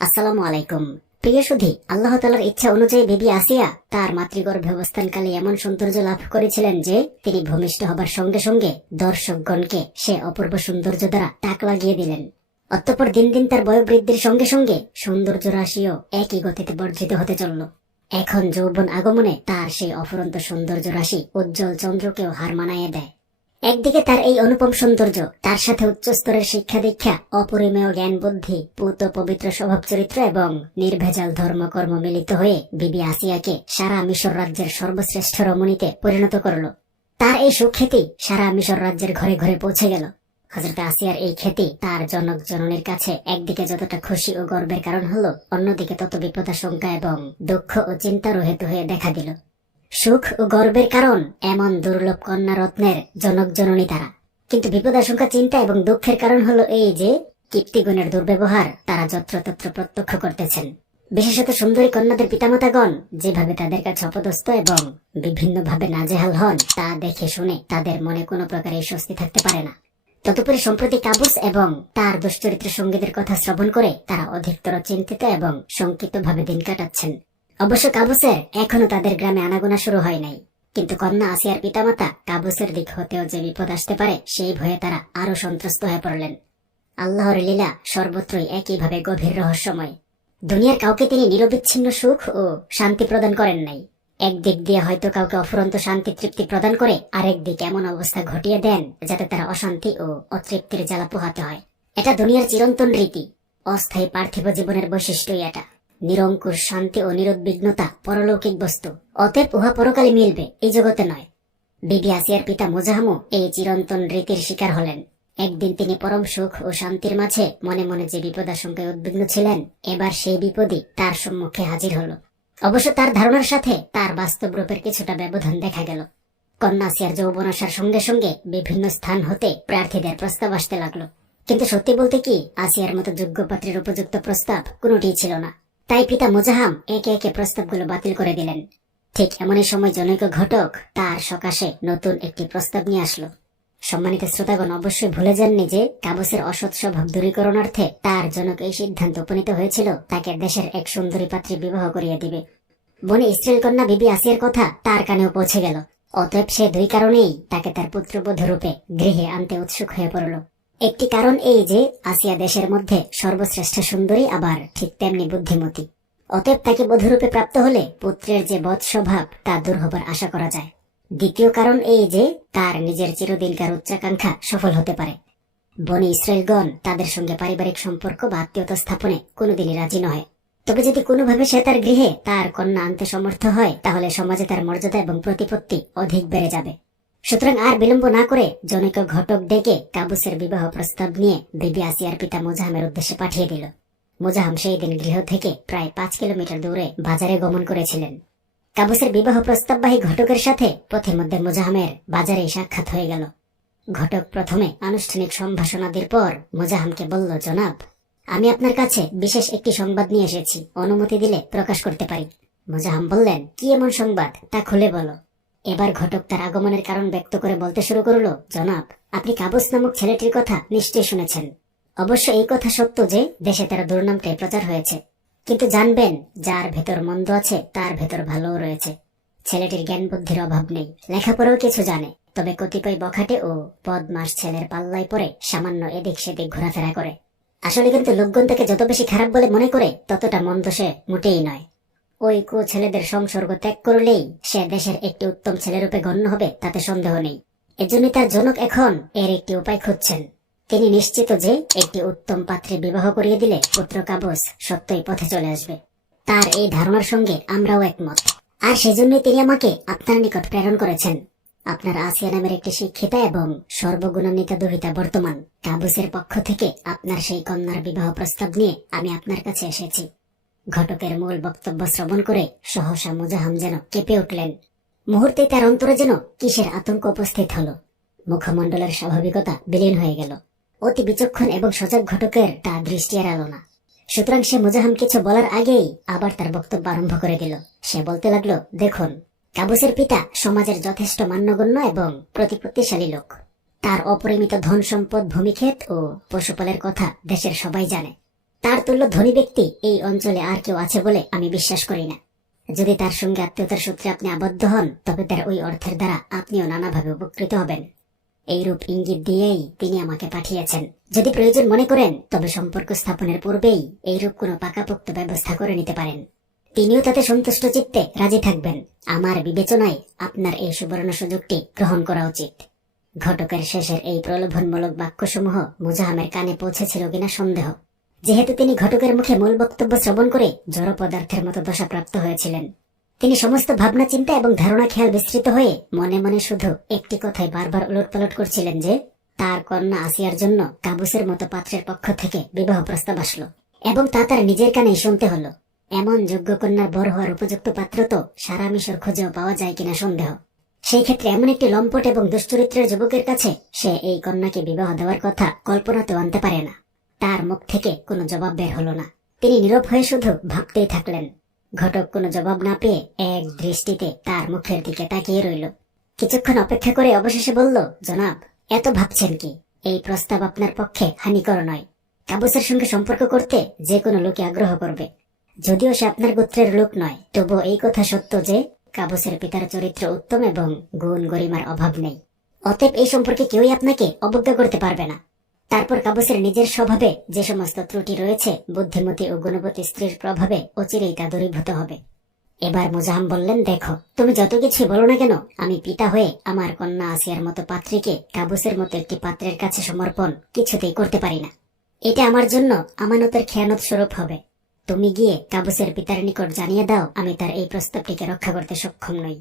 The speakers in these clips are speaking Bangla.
আসসালামু আলাইকুম। প্রিয় সুধী, আল্লাহ তালার ইচ্ছা অনুযায়ী বেবি আসিয়া তার মাতৃগর্ভে অবস্থানকালে এমন সৌন্দর্য লাভ করেছিলেন যে, তিনি ভূমিষ্ঠ হবার সঙ্গে সঙ্গে দর্শকগণকে সে অপূর্ব সৌন্দর্য দ্বারা টাক লাগিয়ে দিলেন। অতঃপর দিন দিন তার বয়োবৃদ্ধির সঙ্গে সঙ্গে সৌন্দর্য রাশিও একই গতিতে বর্ধিত হতে চলল। এখন যৌবন আগমনে তার সেই অফুরন্ত সৌন্দর্য রাশি উজ্জ্বল চন্দ্রকেও হার মানাইয়ে দেয়। একদিকে তার এই অনুপম সৌন্দর্য, তার সাথে উচ্চস্তরের শিক্ষা দীক্ষা, অপরিমেয় জ্ঞান বুদ্ধি, পুত পবিত্র স্বভাব চরিত্র এবং নির্ভেজাল ধর্মকর্ম মিলিত হয়ে বিবি আসিয়াকে সারা মিশর রাজ্যের সর্বশ্রেষ্ঠ রমণীতে পরিণত করল। তার এই সুখ্যাতি সারা মিশর রাজ্যের ঘরে ঘরে পৌঁছে গেল। হজরত আসিয়ার এই খ্যাতি তার জনক জননীর কাছে একদিকে যতটা খুশি ও গর্বের কারণ হল, অন্যদিকে তত বিপদাশঙ্কা এবং দুঃখ ও চিন্তার হেতু হয়ে দেখা দিল। সুখ ও গর্বের কারণ এমন দুর্লভ কন্যা রত্নের জনক জননী তারা। কিন্তু বিপদাশঙ্কা চিন্তা এবং দুঃখের কারণ হলো এই যে, কীর্তিগুণের দুর্ব্যবহার তারা যত্রতত্র প্রত্যক্ষ করতেছেন। বিশেষত সুন্দরী কন্যাদের পিতামাতাগণ যেভাবে তাদের কাছে অপদস্থ এবং বিভিন্নভাবে নাজেহাল হন, তা দেখে শুনে তাদের মনে কোনো প্রকারের স্বস্তি থাকতে পারে না। তদুপরি সম্প্রতি কাবুস এবং তার দুশ্চরিত্র সঙ্গীদের কথা শ্রবণ করে তারা অধিকতর চিন্তিত এবং শঙ্কিত ভাবে দিন কাটাচ্ছেন। অবশ্য কাবুসের এখনও তাদের গ্রামে আনাগোনা শুরু হয় নাই। কিন্তু কন্যা আসিয়ার পিতামাতা কাবুসের দিক হতেও যে বিপদ আসতে পারে, সেই ভয়ে তারা আরও সন্ত্রস্ত হয়ে পড়লেন। আল্লাহর লীলা সর্বত্রই একইভাবে গভীর রহস্যময়। দুনিয়ার কাউকে তিনি নিরবিচ্ছিন্ন সুখ ও শান্তি প্রদান করেন নাই। একদিক দিয়ে হয়তো কাউকে অফুরন্ত শান্তি তৃপ্তি প্রদান করে, আরেক দিক এমন অবস্থা ঘটিয়ে দেন যাতে তারা অশান্তি ও অতৃপ্তির জ্বালা পোহাতে হয়। এটা দুনিয়ার চিরন্তন রীতি। অস্থায়ী পার্থিব জীবনের বৈশিষ্ট্যই এটা। নিরঙ্কুশ শান্তি ও নিরুদ্বিগ্নতা পরলৌকিক বস্তু। অতএব উহা পরকালে মিলবে, এই জগতে নয়। বিবি আসিয়ার পিতা মোজাহামু এই চিরন্তন রীতির শিকার হলেন। একদিন তিনি পরম সুখ ও শান্তির মাঝে মনে মনে যে বিপদাশঙ্কায় উদ্বিগ্ন ছিলেন, এবার সেই বিপদই তার সম্মুখে হাজির হল। অবশ্য তার ধারণার সাথে তার বাস্তব রূপের কিছুটা ব্যবধান দেখা গেল। কন্যা আসিয়ার যৌবন আসার সঙ্গে সঙ্গে বিভিন্ন স্থান হতে প্রার্থীদের প্রস্তাব আসতে লাগল। কিন্তু সত্যি বলতে কি, আসিয়ার মতো যোগ্য পাত্রের উপযুক্ত প্রস্তাব কোনোটিই ছিল না। তাই পিতা মোজাহাম একে একে প্রস্তাবগুলো বাতিল করে দিলেন। ঠিক এমনই সময় জনৈক ঘটক তার সকাশে নতুন একটি প্রস্তাব নিয়ে আসলো। সম্মানিত শ্রোতাগণ, অবশ্যই ভুলে যাননি যে কাবুসের অসৎ স্বভাব দূরীকরণার্থে তার জনক এই সিদ্ধান্ত উপনীত হয়েছিল, তাকে দেশের এক সুন্দরী পাত্রী বিবাহ করিয়ে দিবে। বনে ইসরায়েল কন্যা বিবি আসিয়ার কথা তার কানেও পৌঁছে গেল। অতএব সে দুই কারণেই তাকে তার পুত্রবধূ রূপে গৃহে আনতে উৎসুক হয়ে পড়ল। একটি কারণ এই যে, আসিয়া দেশের মধ্যে সর্বশ্রেষ্ঠ সুন্দরী আবার ঠিক তেমনি বুদ্ধিমতী। অতএব তাকে বধূরূপে প্রাপ্ত হলে পুত্রের যে বৎ স্বভাব তা দূর হবার আশা করা যায়। দ্বিতীয় কারণ এই যে, তার নিজের চিরদিনকার উচ্চাকাঙ্ক্ষা সফল হতে পারে। বনি ইসরায়েলগণ তাদের সঙ্গে পারিবারিক সম্পর্ক বা আত্মীয়তা স্থাপনে কোনোদিনই রাজি নয়। তবে যদি কোনোভাবে সে তার গৃহে তার কন্যা আনতে সমর্থ হয়, তাহলে সমাজে তার মর্যাদা এবং প্রতিপত্তি অধিক বেড়ে যাবে। সুতরাং আর বিলম্ব না করে জনৈক ঘটক ডেকে কাবুসের বিবাহ প্রস্তাব নিয়ে বিবি আসিয়ার পিতা মোজাহামের উদ্দেশ্যে পাঠিয়ে দিল। মোজাহাম সেই দিন গৃহ থেকে প্রায় পাঁচ কিলোমিটার দূরে বাজারে গমন করেছিলেন। কাবুসের বিবাহ প্রস্তাববাহী ঘটকের সাথে পথে মধ্যে মোজাহামের বাজারে সাক্ষাৎ হয়ে গেল। ঘটক প্রথমে আনুষ্ঠানিক সম্ভাষণাদির পর মোজাহামকে বলল, জনাব, আমি আপনার কাছে বিশেষ একটি সংবাদ নিয়ে এসেছি। অনুমতি দিলে প্রকাশ করতে পারি। মোজাহাম বললেন, কি এমন সংবাদ? তা খুলে বলো। এবার ঘটক তার আগমনের কারণ ব্যক্ত করে বলতে শুরু করল, জনাব, আপনি কাবুস নামক ছেলেটির কথা নিশ্চয়ই শুনেছেন। অবশ্য এই কথা সত্য যে দেশে তার দুর্নামটাই প্রচার হয়েছে। কিন্তু জানবেন, যার ভেতর মন্দ আছে, তার ভেতর ভালোও রয়েছে। ছেলেটির জ্ঞান বুদ্ধির অভাব নেই, লেখাপড়াও কিছু জানে। তবে কতিপয় বখাটে ও পদমাস ছেলের পাল্লায় পরে সামান্য এদিক সেদিক ঘোরাফেরা করে। আসলে কিন্তু লোকগণ তাকে যত বেশি খারাপ বলে মনে করে, ততটা মন্দ সে মোটেই নয়। ওই কু ছেলেদের সংসর্গ ত্যাগ করলেই সে দেশের একটি উত্তম ছেলেরূপে গণ্য হবে, তাতে সন্দেহ নেই। এজন্যই তার জনক এখন এর একটি উপায় খুঁজছেন। তিনি নিশ্চিত যে একটি উত্তম পাত্রে বিবাহ করিয়ে দিলে পুত্র কাবস সত্যই পথে চলে আসবে। তার এই ধারণার সঙ্গে আমরাও একমত। আর সেজন্যই তিনি আমাকে আপনার নিকট প্রেরণ করেছেন। আপনার আসিয়া নামের একটি শিক্ষিতা এবং সর্বগুণান্বিতা দুহিতা বর্তমান। কাবুসের পক্ষ থেকে আপনার সেই কন্যার বিবাহ প্রস্তাব নিয়ে আমি আপনার কাছে এসেছি। ঘটকের মূল বক্তব্য শ্রবণ করে সহসা মুজাহাম যেন কেঁপে উঠলেন। মুহূর্তে তার অন্তরে যেন কিসের আতঙ্ক উপস্থিত হলো। মুখমণ্ডলের স্বাভাবিকতা বিলীন হয়ে গেল। অতি বিচক্ষণ এবং সজাগ ঘটকের তা দৃষ্টি এড়ালো না। সুতরাং সে মুজাহাম কিছু বলার আগেই আবার তার বক্তব্য আরম্ভ করে দিল। সে বলতে লাগল, দেখুন, কাবুসের পিতা সমাজের যথেষ্ট মান্যগণ্য এবং প্রতিপত্তিশালী লোক। তার অপরিমিত ধন সম্পদ ভূমিক্ষেত ও পশুপালের কথা দেশের সবাই জানে। তার তুল্য ধনী ব্যক্তি এই অঞ্চলে আর কেউ আছে বলে আমি বিশ্বাস করি না। যদি তার সঙ্গে আত্মীয়তার সূত্রে আপনি আবদ্ধ হন, তবে তার ওই অর্থের দ্বারা আপনিও নানাভাবে উপকৃত হবেন। এইরূপ ইঙ্গিত দিয়েই তিনি আমাকে পাঠিয়েছেন। যদি প্রয়োজন মনে করেন, তবে সম্পর্ক স্থাপনের পূর্বেই এইরূপ কোনো পাকাপোক্ত ব্যবস্থা করে নিতে পারেন। তিনিও তাতে সন্তুষ্ট চিত্তে রাজি থাকবেন। আমার বিবেচনায় আপনার এই সুবর্ণ সুযোগটি গ্রহণ করা উচিত। ঘটকের শেষের এই প্রলোভনমূলক বাক্যসমূহ মুজাহামের কানে পৌঁছেছিল কিনা সন্দেহ। যেহেতু তিনি ঘটকের মুখে মূল বক্তব্য শ্রবণ করে জড় পদার্থের মতো দশাপ্রাপ্ত হয়েছিলেন। তিনি সমস্ত ভাবনা, চিন্তা এবং ধারণা খেয়াল বিস্তৃত হয়ে মনে মনে শুধু একটি কথায় বারবার উলটপালট করছিলেন যে, তার কন্যা আসিয়ার জন্য কাবুসের মতো পাত্রের পক্ষ থেকে বিবাহ প্রস্তাব আসলো এবং তা তার নিজের কানেই শুনতে হলো। এমন যোগ্য কন্যার বড় হওয়ার উপযুক্ত পাত্র তো সারা মিশর খুঁজেও পাওয়া যায় কিনা সন্দেহ। সেই ক্ষেত্রে এমন একটি লম্পট এবং দুশ্চরিত্রের যুবকের কাছে সে এই কন্যাকে বিবাহ দেওয়ার কথা কল্পনাতেও আনতে পারে না। তার মুখ থেকে কোনো জবাব বের হলো না। তিনি নীরব হয়ে শুধু ভাবতেই থাকলেন। ঘটক কোনো জবাব না পেয়ে এক দৃষ্টিতে তার মুখের দিকে তাকিয়ে রইল। কিছুক্ষণ অপেক্ষা করে অবশেষে বলল, জনাব, এত ভাবছেন কি? এই প্রস্তাব আপনার পক্ষে হানিকর নয়। কাবুসের সঙ্গে সম্পর্ক করতে যে কোনো লোকে আগ্রহ করবে। যদিও সে আপনার গোত্রের লোক নয় তবু এই কথা সত্য যে কাবুসের পিতার চরিত্র উত্তম এবং গুণ গরিমার অভাব নেই। অতএব এই সম্পর্কে কেউই আপনাকে অবজ্ঞা করতে পারবে না। তারপর কাবুসের নিজের স্বভাবে যে সমস্ত ত্রুটি রয়েছে, বুদ্ধিমতী ও গুণবতী স্ত্রীর প্রভাবে অচিরেই তা দূরীভূত হবে। এবার মুজাহাম বললেন, দেখো, তুমি যত কিছুই বলো না কেন, আমি পিতা হয়ে আমার কন্যা আসিয়ার মতো পাত্রীকে কাবুসের মতো একটি পাত্রের কাছে সমর্পণ কিছুতেই করতে পারি না। এটা আমার জন্য আমানতের খেয়ানত স্বরূপ হবে। তুমি গিয়ে কাবুসের পিতার নিকট জানিয়ে দাও, আমি তার এই প্রস্তাবটিকে রক্ষা করতে সক্ষম নই।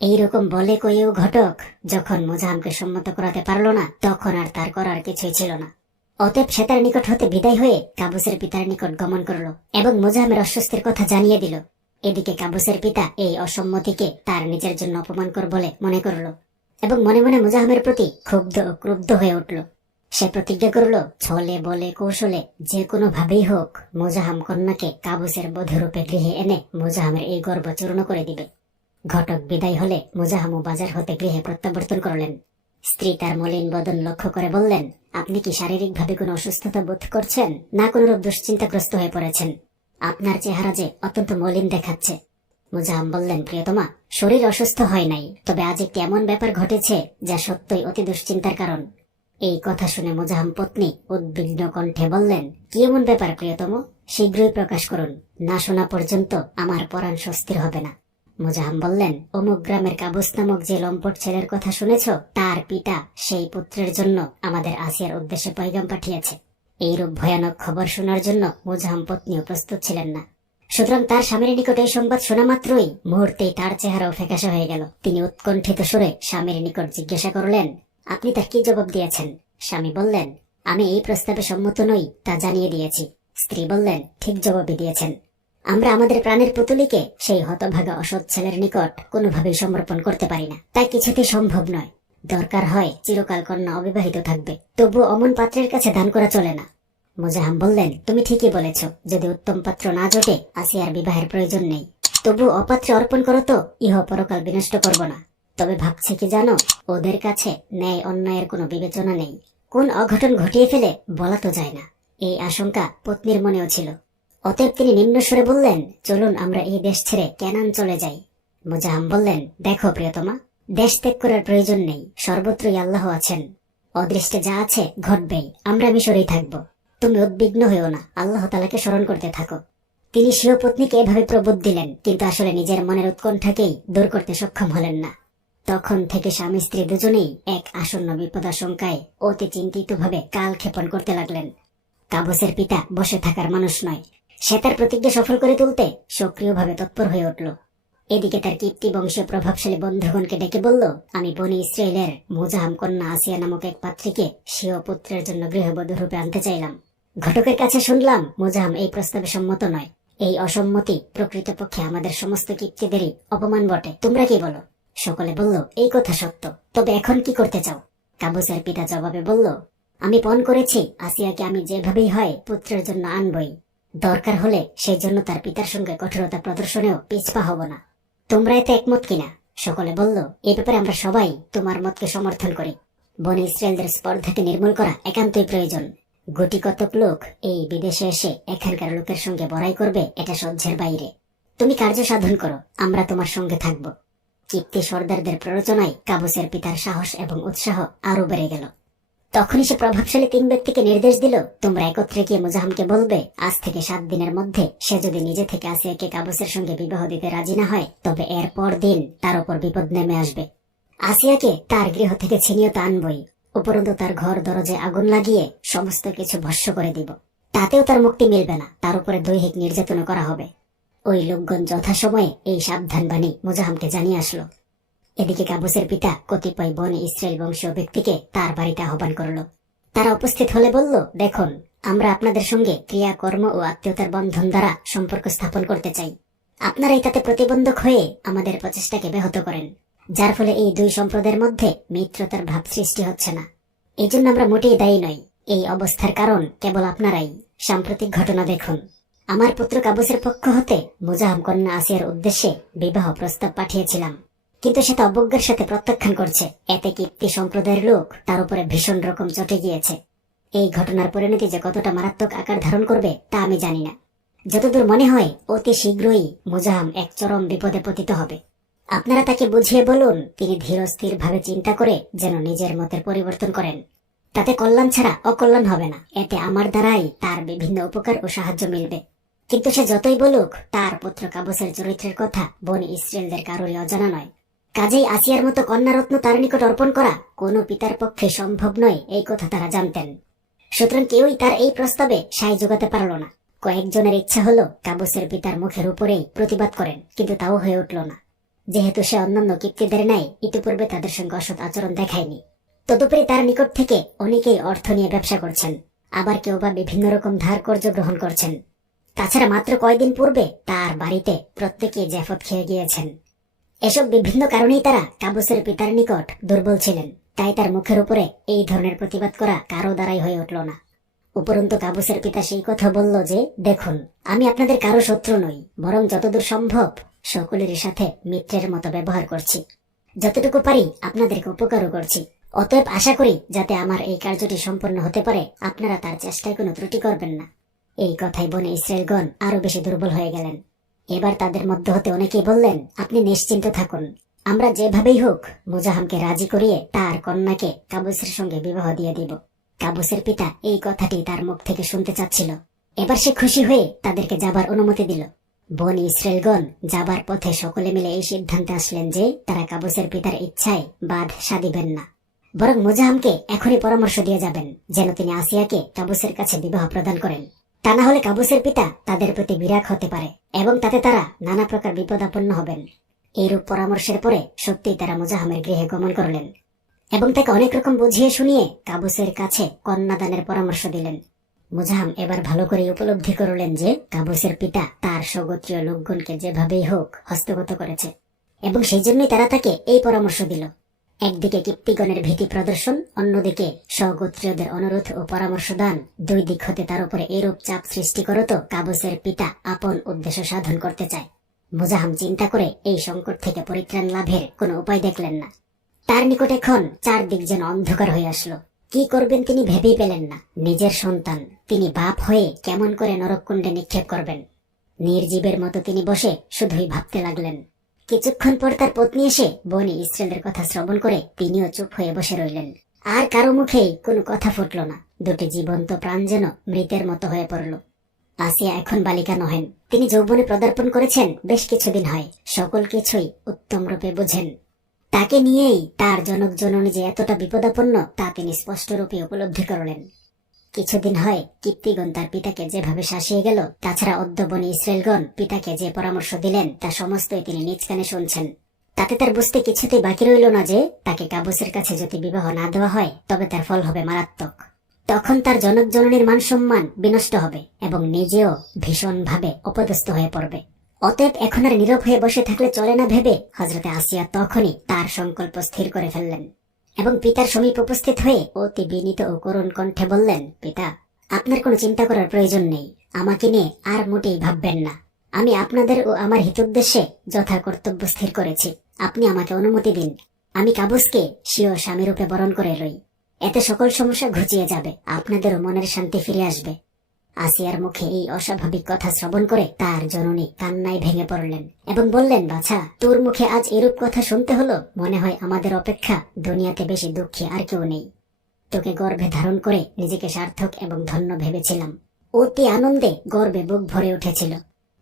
এইরকম বলে কয়েও ঘটক, যখন মুজাহামকে সম্মত করাতে পারল না, তখন আর তার করার কিছুই ছিল না। অতএব সে তার নিকট হতে বিদায় হয়ে কাবুসের পিতার নিকট গমন করল এবং মুজাহামের অস্বস্তির কথা জানিয়ে দিল। এদিকে কাবুসের পিতা এই অসম্মতিকে তার নিজের জন্য অপমানকর বলে মনে করল এবং মনে মনে মুজাহামের প্রতি ক্ষুব্ধ ও ক্রুব্ধ হয়ে উঠল। সে প্রতিজ্ঞা করল, ছলে, বলে, কৌশলে যে কোনো ভাবেই হোক, মুজাহাম কন্যাকে কাবুসের বধূরূপে গৃহে এনে মুজাহামের এই গর্ব চূর্ণ করে দিবে। ঘটক বিদায় হলে মুজাহামু বাজার হতে গৃহে প্রত্যাবর্তন করলেন। স্ত্রী তার মলিন বদন লক্ষ্য করে বললেন, আপনি কি শারীরিকভাবে কোনো অসুস্থতা বোধ করছেন না কোনরূপ দুশ্চিন্তাগ্রস্ত হয়ে পড়েছেন? আপনার চেহারা যে অত্যন্ত মলিন দেখাচ্ছে। মুজাহাম বললেন, প্রিয়তমা, শরীর অসুস্থ হয় নাই, তবে আজ একটি এমন ব্যাপার ঘটেছে যা সত্যই অতি দুশ্চিন্তার কারণ। এই কথা শুনে মুজাহাম পত্নী উদ্বিগ্ন কণ্ঠে বললেন, কি এমন ব্যাপার, প্রিয়তম? শীঘ্রই প্রকাশ করুন। না শোনা পর্যন্ত আমার পরাণ স্বস্তির হবে না। মুজাহাম বললেন, অমুক গ্রামের কাবুস নামক যে লম্পট ছেলের কথা শুনেছ, তার পিতা সেই পুত্রের জন্য আমাদের আসিয়ার উদ্দেশ্যে পয়গাম পাঠিয়েছে। এইরূপ ভয়ানক খবর শোনার জন্য মুজাহাম পত্নীও প্রস্তুত ছিলেন না। সুতরাং তার স্বামীর নিকট এই সংবাদ শোনা মাত্রই মুহূর্তেই তার চেহারাও ফ্যাকাশে হয়ে গেল। তিনি উৎকণ্ঠিত সুরে স্বামীর নিকট জিজ্ঞাসা করলেন, আপনি তার কি জবাব দিয়েছেন? স্বামী বললেন, আমি এই প্রস্তাবে সম্মত নই, তা জানিয়ে দিয়েছি। স্ত্রী বললেন, ঠিক জবাবই দিয়েছেন। আমরা আমাদের প্রাণের পুতুলিকে সেই হতভাগা অসৎ ছেলের নিকট কোনোভাবেই সমর্পণ করতে পারি না। তাই কিছুতেই সম্ভব নয়। দরকার হয় চিরকাল কন্যা অবিবাহিত থাকবে। তবু অমন পাত্রের কাছে দান করা চলে না। মুজাহাম বললেন, তুমি ঠিকই বলেছ, যদি উত্তম পাত্র না জোটে আসিয়ার বিবাহের প্রয়োজন নেই। তবু অপাত্রে অর্পণ করো তো, ইহ পরকাল বিনষ্ট করব না। তবে ভাবছে কি জানো, ওদের কাছে ন্যায় অন্যায়ের কোনো বিবেচনা নেই। কোন অঘটন ঘটিয়ে ফেলে বলা তো যায় না। এই আশঙ্কা পত্নীর মনেও ছিল। অতএব তিনি নিম্ন স্বরে বললেন, চলুন আমরা এই দেশ ছেড়ে কেনান চলে যাই। মুজাহাম বললেন, দেখো প্রিয়তমা, দেশ ত্যাগ করার প্রয়োজন নেই, সর্বত্রই আল্লাহ আছেন। অদৃষ্টে যা আছে ঘটবেই, আমরা মিশরেই থাকব। তুমি উদ্বিগ্ন হইও না, আল্লাহ তালাকে স্মরণ করতে থাকো। তিনি স্বীয় পত্নীকে এভাবে প্রবোধ দিলেন, কিন্তু আসলে নিজের মনের উৎকণ্ঠাকেই দূর করতে সক্ষম হলেন না। তখন থেকে স্বামী স্ত্রী দুজনেই এক আসন্ন বিপদাশঙ্কায় অতি চিন্তিতভাবে কাল ক্ষেপণ করতে লাগলেন। কাবুসের পিতা বসে থাকার মানুষ নয় সে তার প্রতিজ্ঞা সফল করে তুলতে সক্রিয়ভাবে তৎপর হয়ে উঠল। এদিকে তার কীর্তি বংশীয় প্রভাবশালী বন্ধুগণকে ডেকে বলল, আমি বনি ইসরায়েলের মুজাহাম কন্যা আসিয়া নামক এক পাত্রীকে স্বীয় পুত্রের জন্য গৃহবধূ রূপে আনতে চাইলাম। ঘটকের কাছে শুনলাম, মুজাহাম এই প্রস্তাবে সম্মত নয়। এই অসম্মতি প্রকৃতপক্ষে আমাদের সমস্ত কীর্তিদেরই অপমান বটে। তোমরা কি বলো? সকলে বলল, এই কথা সত্য। তবে এখন কি করতে চাও? কাবুসের পিতা জবাবে বলল, আমি পণ করেছি, আসিয়াকে আমি যেভাবেই হয় পুত্রের জন্য আনবই। দরকার হলে সেই জন্য তার পিতার সঙ্গে কঠোরতা প্রদর্শনেও পিছপা হব না। তোমরা এতে একমত কিনা? সকলে বলল, এ ব্যাপারে আমরা সবাই তোমার মতকে সমর্থন করি। বনি ইসরায়েলদের স্পর্ধাকে নির্মূল করা একান্তই প্রয়োজন। গুটি কতক লোক এই বিদেশে এসে এখানকার লোকের সঙ্গে বড়াই করবে, এটা সহ্যের বাইরে। তুমি কার্য সাধন করো, আমরা তোমার সঙ্গে থাকব। কিপ্তি সর্দারদের প্ররোচনায় কাবুসের পিতার সাহস এবং উৎসাহ আরও বেড়ে গেল। তখনই সে প্রভাবশালী তিন ব্যক্তিকে নির্দেশ দিল, তোমরা একত্রে গিয়ে মুজাহামকে বলবে, আজ থেকে সাত দিনের মধ্যে সে যদি নিজে থেকে আসিয়াকে কাবুসের সঙ্গে বিবাহ দিতে রাজি না হয়, তবে এর পর দিন তার উপর বিপদ নেমে আসবে। আসিয়াকে তার গৃহ থেকে ছিনিয়ে তো আনবই, উপরন্তু তার ঘর দরজে আগুন লাগিয়ে সমস্ত কিছু ভস্য করে দিব। তাতেও তার মুক্তি মিলবে না, তার উপরে দৈহিক নির্যাতন করা হবে। ওই লোকগণ যথাসময়ে এই সাবধান বাণী মুজাহামকে জানিয়ে আসলো। এদিকে কাবুসের পিতা কতিপয় বনে ইসরায়েল বংশীয় ব্যক্তিকে তার বাড়িতে আহ্বান করল। তারা উপস্থিত হলে বলল, দেখুন, আমরা আপনাদের সঙ্গে ক্রিয়াকর্ম ও আত্মীয়তার বন্ধন দ্বারা সম্পর্ক স্থাপন করতে চাই। আপনারাই তাতে প্রতিবন্ধক হয়ে আমাদের প্রচেষ্টাকে ব্যাহত করেন। যার ফলে এই দুই সম্প্রদায়ের মধ্যে মিত্রতার ভাব সৃষ্টি হচ্ছে না। এই জন্য আমরা মোটেই দায়ী নই। এই অবস্থার কারণ কেবল আপনারাই। সাম্প্রতিক ঘটনা দেখুন। আমার পুত্র কাবুসের পক্ষ হতে মুজাহাম কন্যা আসিয়ার উদ্দেশ্যে বিবাহ প্রস্তাব পাঠিয়েছিলাম। কিন্তু সেটা অবজ্ঞার সাথে প্রত্যাখ্যান করছে। এতে কীর্তি সম্প্রদায়ের লোক তার উপরে ভীষণ রকম চটে গিয়েছে। এই ঘটনার পরিণতি যে কতটা মারাত্মক আকার ধারণ করবে, তা আমি জানি না। যতদূর মনে হয়, অতি শীঘ্রই মুজাহাম এক চরম বিপদে পতিত হবে। আপনারা তাকে বুঝিয়ে বলুন, তিনি ধীরস্থির ভাবে চিন্তা করে যেন নিজের মতের পরিবর্তন করেন। তাতে কল্যাণ ছাড়া অকল্যাণ হবে না। এতে আমার দ্বারাই তার বিভিন্ন উপকার ও সাহায্য মিলবে। কিন্তু সে যতই বলুক, তার পুত্র কাবুসের চরিত্রের কথা বনি ইসরায়েলদের কারোরই অজানা নয়। কাজেই আসিয়ার মতো কন্যারত্ন তার নিকট অর্পণ করা কোনো পিতার পক্ষে সম্ভব নয়, এই কথা তারা জানতেন। সুতরাং কেউই তার এই প্রস্তাবে সায় যোগাতে পারল না। কয়েকজনের ইচ্ছা হলো কাবুসের পিতার মুখের উপরেই প্রতিবাদ করেন, কিন্তু তাও হয়ে উঠল না। যেহেতু সে অন্যান্য কীর্তিদের ন্যায় ইতিপূর্বে তাদের সঙ্গে অসৎ আচরণ দেখায়নি। তদুপরি তার নিকট থেকে অনেকেই অর্থ নিয়ে ব্যবসা করছেন, আবার কেউ বা বিভিন্ন রকম ধার কর্য গ্রহণ করছেন। তাছাড়া মাত্র কয়দিন পূর্বে তার বাড়িতে প্রত্যেকে জ্যাফত খেয়ে গিয়েছেন। এসব বিভিন্ন কারণেই তারা কাবুসের পিতার নিকট দুর্বল ছিলেন। তাই তার মুখের উপরে এই ধরনের প্রতিবাদ করা কারও দ্বারাই হয়ে উঠল না। উপরন্তু কাবুসের পিতা সেই কথা বলল যে, দেখুন, আমি আপনাদের কারও শত্রু নই, বরং যতদূর সম্ভব সকলের সাথে মিত্রের মতো ব্যবহার করছি। যতটুকু পারি আপনাদেরকে উপকারও করছি। অতএব আশা করি যাতে আমার এই কার্যটি সম্পন্ন হতে পারে, আপনারা তার চেষ্টায় কোনো ত্রুটি করবেন না। এই কথাই বনে ইসরায়েলগণ আরও বেশি দুর্বল হয়ে গেলেন। এবার তাদের মধ্যে হতে অনেকেই বললেন, আপনি নিশ্চিন্ত থাকুন। আমরা যেভাবেই হোক মুজাহামকে রাজি করিয়ে তার কন্যাকে কাবুসের সঙ্গে বিবাহ দিয়ে দিব। কাবুসের পিতা এই কথাটি তার মুখ থেকে শুনতে চাচ্ছিল। এবার সে খুশি হয়ে তাদেরকে যাবার অনুমতি দিল। বন ইসরায়েলগণ যাবার পথে সকলে মিলে এই সিদ্ধান্তে আসলেন যে তারা কাবুসের পিতার ইচ্ছায় বাদ সাদিবেন না। বরং মুজাহামকে এখনই পরামর্শ দিয়ে যাবেন, যেন তিনি আসিয়াকে কাবুসের কাছে বিবাহ প্রদান করেন। তা না হলে কাবুসের পিতা তাদের প্রতি বিরাগ হতে পারে, এবং তাতে তারা নানা প্রকার বিপদাপন্ন হবেন। এইরূপ পরামর্শের পরে সত্যিই তারা মুজাহামের গৃহে গমন করলেন, এবং তাকে অনেক রকম বুঝিয়ে শুনিয়ে কাবুসের কাছে কন্যাদানের পরামর্শ দিলেন। মুজাহাম এবার ভালো করে উপলব্ধি করলেন যে কাবুসের পিতা তার স্বগোত্রীয় লোকগণকে যেভাবেই হোক হস্তগত করেছে, এবং সেই জন্যই তারা তাকে এই পরামর্শ দিল। একদিকে কীর্তিগণের ভীতি প্রদর্শন, অন্যদিকে স্বগোত্রীয়দের অনুরোধ ও পরামর্শ দান দুই দিক হতে তার উপরে এরূপ চাপ সৃষ্টি করত কাবুসের পিতা আপন উদ্দেশ্য সাধন করতে চায়। মুজাহাম চিন্তা করে এই সংকট থেকে পরিত্রাণ লাভের কোনো উপায় দেখলেন না। তার নিকট এখন চারদিক যেন অন্ধকার হয়ে আসলো। কি করবেন তিনি ভেবেই পেলেন না। নিজের সন্তান, তিনি বাপ হয়ে কেমন করে নরককুণ্ডে নিক্ষেপ করবেন? নির্জীবের মতো তিনি বসে শুধুই ভাবতে লাগলেন। কিছুক্ষণ পর তার পত্নী এসে বনি ইসরায়েলের কথা শ্রবণ করে তিনিও চুপ হয়ে বসে রইলেন। আর কারও মুখেই কোনো কথা ফুটল না। দুটি জীবন্ত প্রাণ যেন মৃতের মতো হয়ে পড়ল। আসিয়া এখন বালিকা নহেন। তিনি যৌবনে পদার্পণ করেছেন বেশ কিছুদিন হয়। সকল কিছুই উত্তম রূপে বুঝেন। তাকে নিয়েই তার জনক জননী যে এতটা বিপদাপন্ন, তা তিনি স্পষ্টরূপে উপলব্ধি করলেন। কিছুদিন হয় কীর্তিগণ তার পিতাকে যেভাবে শাসিয়ে গেল, তাছাড়া অদ্যবনী ইসরায়েলগণ পিতাকে যে পরামর্শ দিলেন, তা সমস্তই তিনি নিজ কানে শুনছেন। তাতে তার বুঝতে কিছুতেই বাকি রইল না যে, তাকে কাবুসের কাছে যদি বিবাহ না দেওয়া হয়, তবে তার ফল হবে মারাত্মক। তখন তার জনক জননীর মান সম্মান বিনষ্ট হবে এবং নিজেও ভীষণভাবে অপদস্থ হয়ে পড়বে। অতএব এখন আর নীরব হয়ে বসে থাকলে চলে না ভেবে হজরতে আসিয়া তখনই তার সংকল্প স্থির করে ফেললেন। এবং পিতার সমীপ উপস্থিত হয়ে অতি বিনীত ও করুণ কণ্ঠে বললেন, পিতা, আপনার কোনো চিন্তা করার প্রয়োজন নেই। আমাকে নিয়ে আর মোটেই ভাববেন না। আমি আপনাদের ও আমার হিতোদ্দেশ্যে যথা কর্তব্য স্থির করেছি। আপনি আমাকে অনুমতি দিন। আমি কাবুসকে স্বীয় স্বামীরূপে বরণ করে লই। এতে সকল সমস্যা ঘুচিয়ে যাবে। আপনাদেরও মনের শান্তি ফিরে আসবে। আসিয়ার মুখে এই অস্বাভাবিক কথা শ্রবণ করে তার জননী কান্নায় ভেঙে পড়লেন এবং বললেন, বাছা, তোর মুখে আজ এরূপ কথা শুনতে হলো? মনে হয় আমাদের অপেক্ষা দুনিয়াতে বেশি দুঃখী আর কেউ নেই। তোকে গর্ভে ধারণ করে নিজেকে সার্থক এবং ধন্য ভেবেছিলাম। অতি আনন্দে গর্বে বুক ভরে উঠেছিল।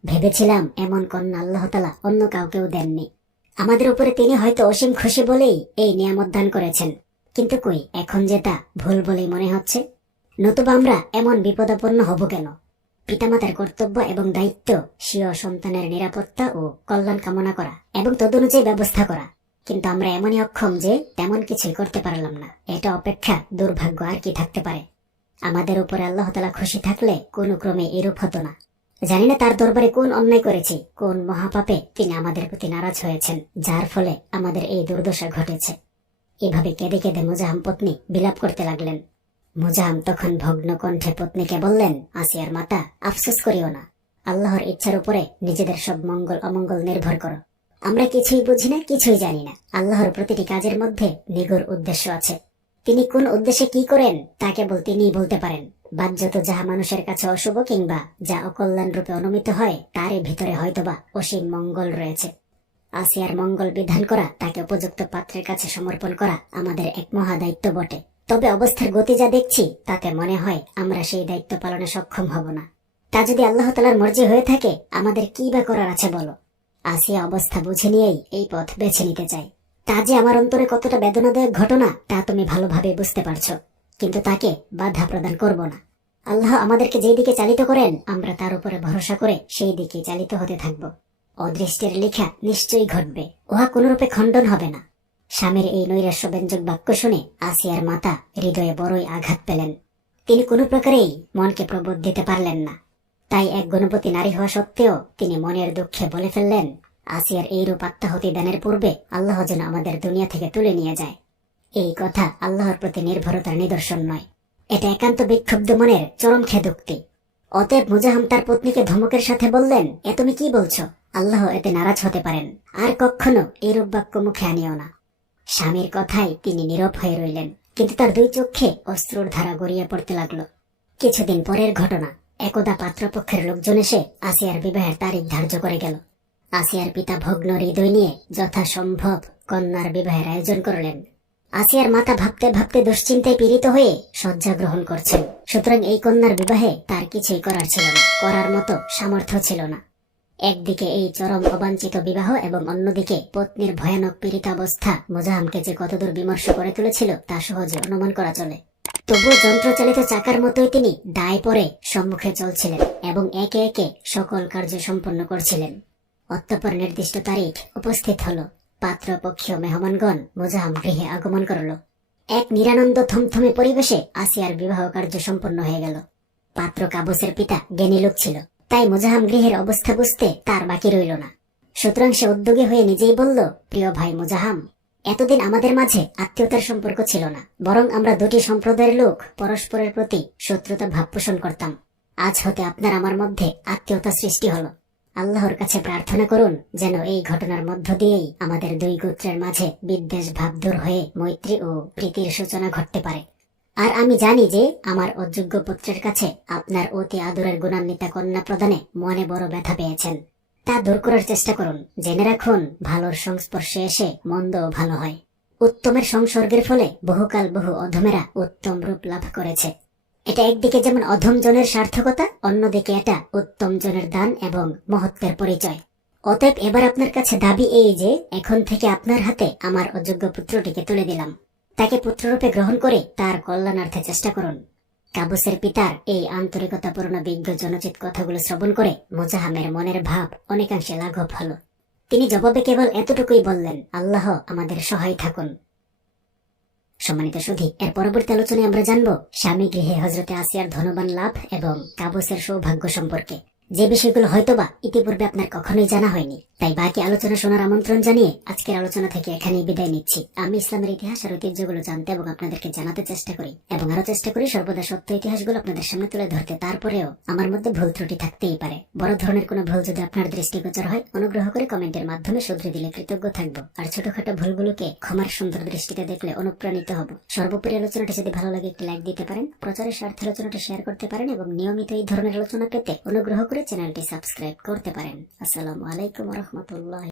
ভেবেছিলাম এমন কন্যা আল্লাহ তালা অন্য কাউকেও দেননি। আমাদের উপরে তিনি হয়তো অসীম খুশি বলেই এই নিয়ামত দান করেছেন। কিন্তু কই, এখন যে তা ভুল বলেই মনে হচ্ছে? নতুবা আমরা এমন বিপদাপন্ন হব কেন? পিতামাতার কর্তব্য এবং দায়িত্ব, স্বীয় সন্তানের নিরাপত্তা ও কল্যাণ কামনা করা এবং তদনুযায়ী ব্যবস্থা করা। কিন্তু আমরা এমনই অক্ষম যে তেমন কিছুই করতে পারলাম না। এটা অপেক্ষা দুর্ভাগ্য আর কি থাকতে পারে। আমাদের উপরে আল্লাহ তালা খুশি থাকলে কোনো ক্রমে এরূপ হতো না। জানি না তার দরবারে কোন অন্যায় করেছি, কোন মহাপাপে তিনি আমাদের প্রতি নারাজ হয়েছেন, যার ফলে আমাদের এই দুর্দশা ঘটেছে। এভাবে কেঁদে কেঁদে মুজাহাম পত্নী বিলাপ করতে লাগলেন। মুজাহাম তখন ভগ্ন কণ্ঠে পত্নীকে বললেন, আসিয়ার মাতা, আফসোস করিও না। আল্লাহর ইচ্ছার উপরে নিজেদের সব মঙ্গল অমঙ্গল নির্ভর করো। আমরা কিছুই বুঝি না, কিছুই জানি না। আল্লাহর প্রতিটি কাজের মধ্যে নিগুর উদ্দেশ্য আছে। তিনি কোন উদ্দেশ্যে কি করেন, তা কেবল তিনিই বলতে পারেন। বাহ্যত যাহা মানুষের কাছে অশুভ কিংবা যা অকল্যাণ রূপে অনুমিত হয়, তারই ভিতরে হয়তোবা অসীম মঙ্গল রয়েছে। আসিয়ার মঙ্গল বিধান করা, তাকে উপযুক্ত পাত্রের কাছে সমর্পণ করা আমাদের এক মহা দায়িত্ব বটে। তবে অবস্থার গতি যা দেখছি, তাতে মনে হয় আমরা সেই দায়িত্ব পালনে সক্ষম হব না। তা যদি আল্লাহ তালার মর্জি হয়ে থাকে, আমাদের কি বা করার আছে বলো? আসিয়া অবস্থা বুঝে নিয়েই এই পথ বেছে নিতে চাই। তা যে আমার অন্তরে কতটা বেদনাদায়ক ঘটনা, তা তুমি ভালোভাবে বুঝতে পারছ। কিন্তু তাকে বাধা প্রদান করব না। আল্লাহ আমাদেরকে যেই দিকে চালিত করেন, আমরা তার উপরে ভরসা করে সেই দিকে চালিত হতে থাকব। অদৃষ্টের লেখা নিশ্চয়ই ঘটবে। উহা কোনরূপে খণ্ডন হবে না। স্বামীর এই নৈরাশ্য ব্যঞ্জক বাক্য শুনে আসিয়ার মাতা হৃদয়ে বড়ই আঘাত পেলেন। তিনি কোনো প্রকারেই মনকে প্রবোধ দিতে পারলেন না। তাই এক গুণপতি নারী হওয়া সত্ত্বেও তিনি মনের দুঃখে বলে ফেললেন, আসিয়ার এইরূপ আত্মাহতি দানের পূর্বে আল্লাহ যেন আমাদের দুনিয়া থেকে তুলে নিয়ে যায়। এই কথা আল্লাহর প্রতি নির্ভরতার নিদর্শন নয়। এটা একান্ত বিক্ষুব্ধ মনের চরম খেদুক্তি। অতএব মুজাহাম তার পত্নীকে ধমকের সাথে বললেন, এ তুমি কি বলছো? আল্লাহ এতে নারাজ হতে পারেন। আর কখনো এরূপ বাক্য মুখে আনিও না। স্বামীর কথায় তিনি নীরব হয়ে রইলেন। কিন্তু তার দুই চোখে অস্ত্রর ধারা গড়িয়ে পড়তে লাগল। কিছুদিন পরের ঘটনা, একদা পাত্রপক্ষের লোকজন এসে আসিয়ার বিবাহের তারিখ ধার্য করে গেল। আসিয়ার পিতা ভগ্ন হৃদয় নিয়ে যথাসম্ভব কন্যার বিবাহের আয়োজন করলেন। আসিয়ার মাতা ভাবতে ভাবতে দুশ্চিন্তায় পীড়িত হয়ে শয্যা গ্রহণ করছেন। সুতরাং এই কন্যার বিবাহে তার কিছুই করার ছিল না। করার মতো সামর্থ্য ছিল না। একদিকে এই চরম অবাঞ্ছিত বিবাহ এবং অন্যদিকে পত্নীর ভয়ানক পীড়িতাবস্থা। মোজাহামকে যে কতদূর বিমর্ষ করে তুলেছিল, তা সহজে অনুমান করা চলে। তবুও যন্ত্রচালিত চাকার মতোই তিনি দায় পরে সম্মুখে চলছিলেন এবং একে একে সকল কার্য সম্পন্ন করছিলেন। অতঃপর নির্দিষ্ট তারিখ উপস্থিত হল। পাত্রপক্ষীয় মেহমানগণ মোজাহাম গৃহে আগমন করল। এক নিরানন্দ থমথমে পরিবেশে আসিয়ার বিবাহ কার্য সম্পন্ন হয়ে গেল। পাত্র কাবুসের পিতা জ্ঞানী লোক ছিল। তাই মোজাহাম গৃহের অবস্থা বুঝতে তার বাকি রইল না। সুতরাং সে উদ্যোগী হয়ে নিজেই বলল, প্রিয় ভাই মোজাহাম, এতদিন আমাদের মাঝে আত্মীয়তার সম্পর্ক ছিল না, বরং আমরা দুটি সম্প্রদায়ের লোক পরস্পরের প্রতি শত্রুতা ভাব পোষণ করতাম। আজ হতে আপনার আমার মধ্যে আত্মীয়তা সৃষ্টি হলো। আল্লাহর কাছে প্রার্থনা করুন যেন এই ঘটনার মধ্য দিয়েই আমাদের দুই গোত্রের মাঝে বিদ্বেষ ভাব দূর হয়ে মৈত্রী ও প্রীতির সূচনা ঘটতে পারে। আর আমি জানি যে আমার অযোগ্য পুত্রের কাছে আপনার অতি আদরের গুণান্বিতা কন্যা প্রদানে মনে বড় ব্যথা পেয়েছেন। তা দূর করার চেষ্টা করুন। জেনে রাখুন, ভালোর সংস্পর্শে এসে মন্দও ভালো হয়। উত্তমের সংসর্গের ফলে বহুকাল বহু অধমেরা উত্তম রূপ লাভ করেছে। এটা একদিকে যেমন অধম জনের সার্থকতা, অন্যদিকে এটা উত্তম জনের দান এবং মহত্বের পরিচয়। অতএব এবার আপনার কাছে দাবি এই যে, এখন থেকে আপনার হাতে আমার অযোগ্য পুত্রটিকে তুলে দিলাম। তাকে পুত্ররূপে গ্রহণ করে তার কল্যাণার্থে চেষ্টা করুন। কাবুসের পিতার এই আন্তরিকতাপূর্ণ বিজ্ঞ জনচিত কথাগুলো শ্রবণ করে মোজাহামের মনের ভাব অনেকাংশে লাঘব হল। তিনি জবাবে কেবল এতটুকুই বললেন, আল্লাহ আমাদের সহায় থাকুন। সম্মানিত সুধী, এর পরবর্তী আলোচনায় আমরা জানব স্বামী গৃহে হজরতে আসিয়ার ধনবান লাভ এবং কাবুসের সৌভাগ্য সম্পর্কে। যে বিষয়গুলো হয়তোবা ইতিপূর্বে আপনার কখনোই জানা হয়নি, তাই বাকি আলোচনা শোনার আমন্ত্রণ জানিয়ে আজকের আলোচনা থেকে এখানেই বিদায় নিচ্ছি। আমি ইসলামের ইতিহাস আর ঐতিহ্যগুলো জানতে এবং আপনাদেরকে জানাতে চেষ্টা করি এবং আরও চেষ্টা করি সর্বদা সত্য ইতিহাসগুলো আপনাদের সামনে তুলে ধরতে। তারপরেও আমার মধ্যে ভুল ত্রুটি থাকতেই পারে। বড় ধরনের কোনো ভুল যদি আপনার দৃষ্টিগোচর হয়, অনুগ্রহ করে কমেন্টের মাধ্যমে শুধরে দিলে কৃতজ্ঞ থাকব। আর ছোটখাটো ভুলগুলোকে ক্ষমার সুন্দর দৃষ্টিতে দেখলে অনুপ্রাণিত হব। সর্বোপরি আলোচনাটি যদি ভালো লাগে, একটি লাইক দিতে পারেন। প্রচারের স্বার্থে আলোচনাটি শেয়ার করতে পারেন এবং নিয়মিত এই ধরনের আলোচনা পেতে অনুগ্রহ করে চ্যানেলটি সাবস্ক্রাইব করতে পারেন। আসসালামু আলাইকুম রহমতুল্লাহ